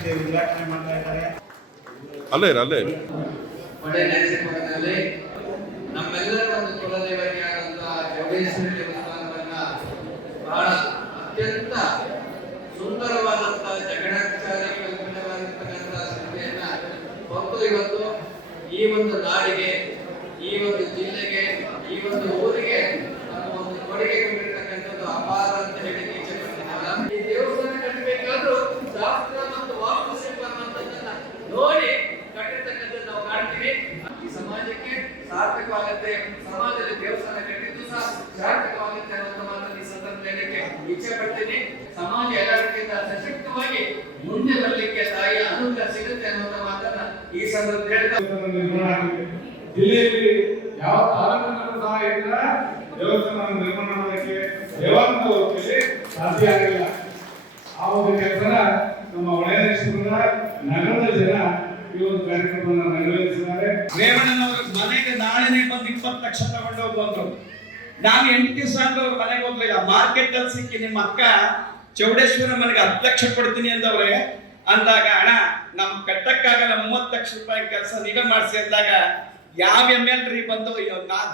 ಇದಕ್ಕೆ ಉದ್ಘಾಟನೆ ಮಾಡ್ತಾ ಇದ್ದಾರೆ. ಅಲ್ಲೇ ಹೊಳೆನರಸೀಪುರದಲ್ಲಿ ನಮ್ಮೆಲ್ಲರ ಒಂದು ಕುಲದೇವತೆಯಾದಂತಹ ಚೌಡೇಶ್ವರಿ ದೇವಸ್ಥಾನವನ್ನ ಬಹಳ ಅತ್ಯಂತ ಸುಂದರವಾದಂತಹ ಜಗಣಾಚಾರಿ ಕಲ್ಪನೆವಾಗಿರ್ತಕ್ಕಂತಹ ಸ್ಥಿತಿಯನ್ನ ಹೊತ್ತು ಇವತ್ತು ಈ ಒಂದು ನಾಡಿಗೆ, ಈ ಒಂದು ಜಿಲ್ಲೆಗೆ, ಈ ಒಂದು ಊರಿಗೆ ನಮ್ಮ ಒಂದು ಕೊಡುಗೆ ಕೊಟ್ಟಿರ್ತಕ್ಕಂಥದ್ದು ಅಪಾರ ಅಂತ ಹೇಳಿ ಇಚ್ಛೆ ಪಡ್ತೀನಿ. ಈ ದೇವಸ್ಥಾನ ಕಟ್ಟಬೇಕಾದ್ರೂ ಶಾಸ್ತ್ರ ಮತ್ತು ವಾಸ್ತುಶಿಲ್ಪ ಅನ್ನೋದನ್ನ ನೋಡಿ ಕಟ್ಟಿರ್ತಕ್ಕಂಥದ್ದು ನಾವು ಕಾಣ್ತೀವಿ. ಈ ಸಮಾಜಕ್ಕೆ ಸಾರ್ಥಕವಾಗುತ್ತೆ, ಸಮಾಜದಲ್ಲಿ ದೇವಸ್ಥಾನ ಕಟ್ಟಿದ್ದು ಸಹ ಸಾರ್ಥಕವಾಗುತ್ತೆ ಅನ್ನೋ ಮಾತನ್ನು ಈ ಸಂದರ್ಭದಲ್ಲಿ ಹೇಳಲಿಕ್ಕೆ ಇಚ್ಛೆ ಪಡ್ತೀನಿ. ಸಮಾಜ ಎಲ್ಲರಿಗಿಂತ ಸಶಕ್ತವಾಗಿ ಮುಂದೆ ಬರಲಿಕ್ಕೆ ತಾಯಿಯ ಅನುಗ್ರಹ ಸಿಗುತ್ತೆ ಅನ್ನೋ ಮಾತನ್ನ ಈ ಸಂದರ್ಭದಲ್ಲಿ ಹೇಳ್ತಾ ಜಿಲ್ಲೆಯಲ್ಲಿ ಯಾವ ತಾಲೂಕಿನಲ್ಲೂ ಸಹ ಇಲ್ಲ ದೇವಸ್ಥಾನ ನಿರ್ಮಾಣ ಮಾಡೋದಕ್ಕೆ ಯಾವತ್ತೂ ಸಾಧ್ಯ ಆಗಿಲ್ಲ. ಆ ಒಂದು ಕೆಲಸ ನಮ್ಮ ಹೊಳೆನರಸೀಪುರದ ನಗರದ ಜನ ಈ ಒಂದು ಕಾರ್ಯಕ್ರಮವನ್ನು ನೆರವೇರಿಸಿದ್ದಾರೆ. ರೇವಣ್ಣನವರ ಮನೆಗೆ ನಾಳೆನೇ ಬಂದು 20 ಲಕ್ಷ ತಗೊಂಡು ಹೋಗ್ಬಂದ್ರು. ನಾನು 8 ದಿವಸ ಅಂದ್ರೆ ಅವ್ರ ಮನೆಗೆ ಹೋಗ್ಲಿಲ್ಲ. ಮಾರ್ಕೆಟ್ ಅಲ್ಲಿ ಸಿಕ್ಕಿ ನಿಮ್ಮ ಅಕ್ಕ ಚೌಡೇಶ್ವರ ಮನೆಗೆ 10 ಲಕ್ಷ ಕೊಡ್ತೀನಿ ಅಂದವ್ರೆ. ಅಂದಾಗ ಅಣ್ಣ ನಮ್ ಕಟ್ಟಕ್ಕಾಗಲ್ಲ, 30 ಲಕ್ಷ ರೂಪಾಯಿ ಕೆಲಸ ನೀವೇ ಮಾಡಿಸಿ ಅಂದಾಗ ಯಾವ MLA ಬಂದು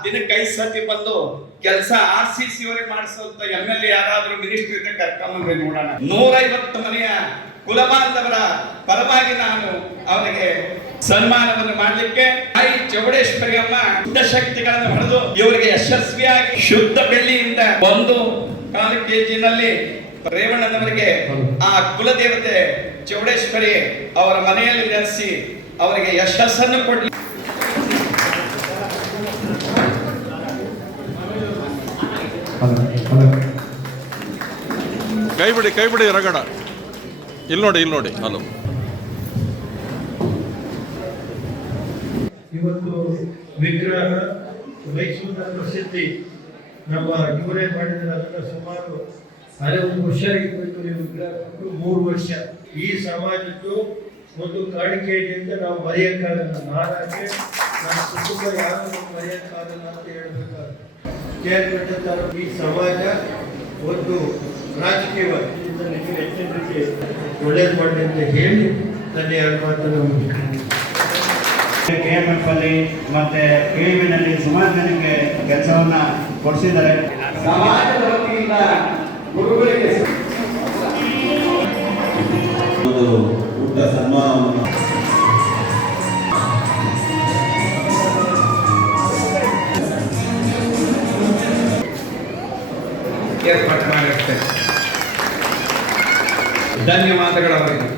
ದಿನಕ್ಕೆ 5 ಸತಿ ಬಂದು ಕೆಲಸ RCC ಅವರೇ ಮಾಡಿಸುವಂತ MLA ಯಾರಾದ್ರೂ ಮಿನಿಸ್ಟರ್ ಇದ್ರೆ ಕರ್ಕೊಂಡ್ಬಂದ್ರೆ ನೋಡೋಣ. 150 ಮನೆಯ ಕುಲಬಾಂಧವರ ಪರವಾಗಿ ನಾನು ಅವರಿಗೆ ಸನ್ಮಾನವನ್ನು ಮಾಡಲಿಕ್ಕೆ ಚೌಡೇಶ್ವರಿ ಅಮ್ಮ ಶುದ್ಧ ಶಕ್ತಿಗಳನ್ನು ಹೊಡೆದು ಇವರಿಗೆ ಯಶಸ್ವಿಯಾಗಿ ಶುದ್ಧ ಬೆಳ್ಳಿಯಿಂದ 1 kg ರೇವಣ್ಣನವರಿಗೆ ಆ ಕುಲದೇವತೆ ಚೌಡೇಶ್ವರಿ ಅವರ ಮನೆಯಲ್ಲಿ ನೆಲೆಸಿ ಅವರಿಗೆ ಯಶಸ್ಸನ್ನು ಕೊಡಲಿ. ಕೈ ಬಿಡಿ ರಗಡ. ಇಲ್ಲಿ ನೋಡಿ ಹಲೋ. ಇವತ್ತು ವಿಗ್ರಹ ಮೈಸೂರಿನ ಪ್ರಸಿದ್ಧಿ ನಮ್ಮ ಇವರೇ ಮಾಡಿದರೆ ಅದನ್ನು ಸುಮಾರು 60 ವರ್ಷ ಇರಬೇಕು. ವಿಗ್ರಹ 3 ವರ್ಷ ಈ ಸಮಾಜದ್ದು ಒಂದು ಕಾಣಿಕೆಯಿಂದ ನಾವು ಮರೆಯಕ್ಕಾಗಲ್ಲ. ನಾನಾಗೆ ನನ್ನ ಕುಟುಂಬ ಯಾರು ಮರೆಯಕ್ಕಾಗಲ್ಲ ಅಂತ ಹೇಳಬೇಕಾದ್ರೆ ಈ ಸಮಾಜ ಒಂದು ರಾಜಕೀಯವಾಗಿ ಹೆಚ್ಚಿನ ರೀತಿ ಒಳ್ಳೇದು ಮಾಡಲಿ ಅಂತ ಹೇಳಿ ನನ್ನ 2 ಮಾತನ್ನು ಮುಗಿಸ್ತೀನಿ. KMF ಅಲ್ಲಿ ಮತ್ತೆ KVನಲ್ಲಿ ಸುಮಾರು ಜನಕ್ಕೆ ಕೆಲಸವನ್ನ ಕೊಡಿಸಿದ್ದಾರೆ. ಸಮಾಜದ ವತಿಯಿಂದ ಗುರುಗಳಿಗೆ ಒಂದು ಊಟ ಸನ್ಮಾನವನ್ನು ಏರ್ಪಾಡು ಮಾಡಿರ್ತೇವೆ. ಧನ್ಯವಾದಗಳು ಅವರಿಗೆ.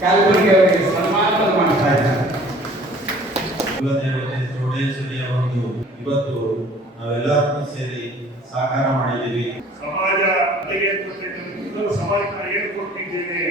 ಕಲಬುರಗಿ ಅವರಿಗೆ ಸನ್ಮಾನ ಮಾಡ್ತಾ ಇದ್ದಾರೆ. ಕುಲದೇವತೆ ಚೌಡೇಶ್ವರಿಯ ಒಂದು ಇವತ್ತು ನಾವೆಲ್ಲರೂ ಸೇರಿ ಸಾಕಾರ ಮಾಡಿದ್ದೀವಿ. ಸಮಾಜ ಸಮಾಜಕ್ಕೆ ಏನು ಕೊಟ್ಟಿದ್ದೇವೆ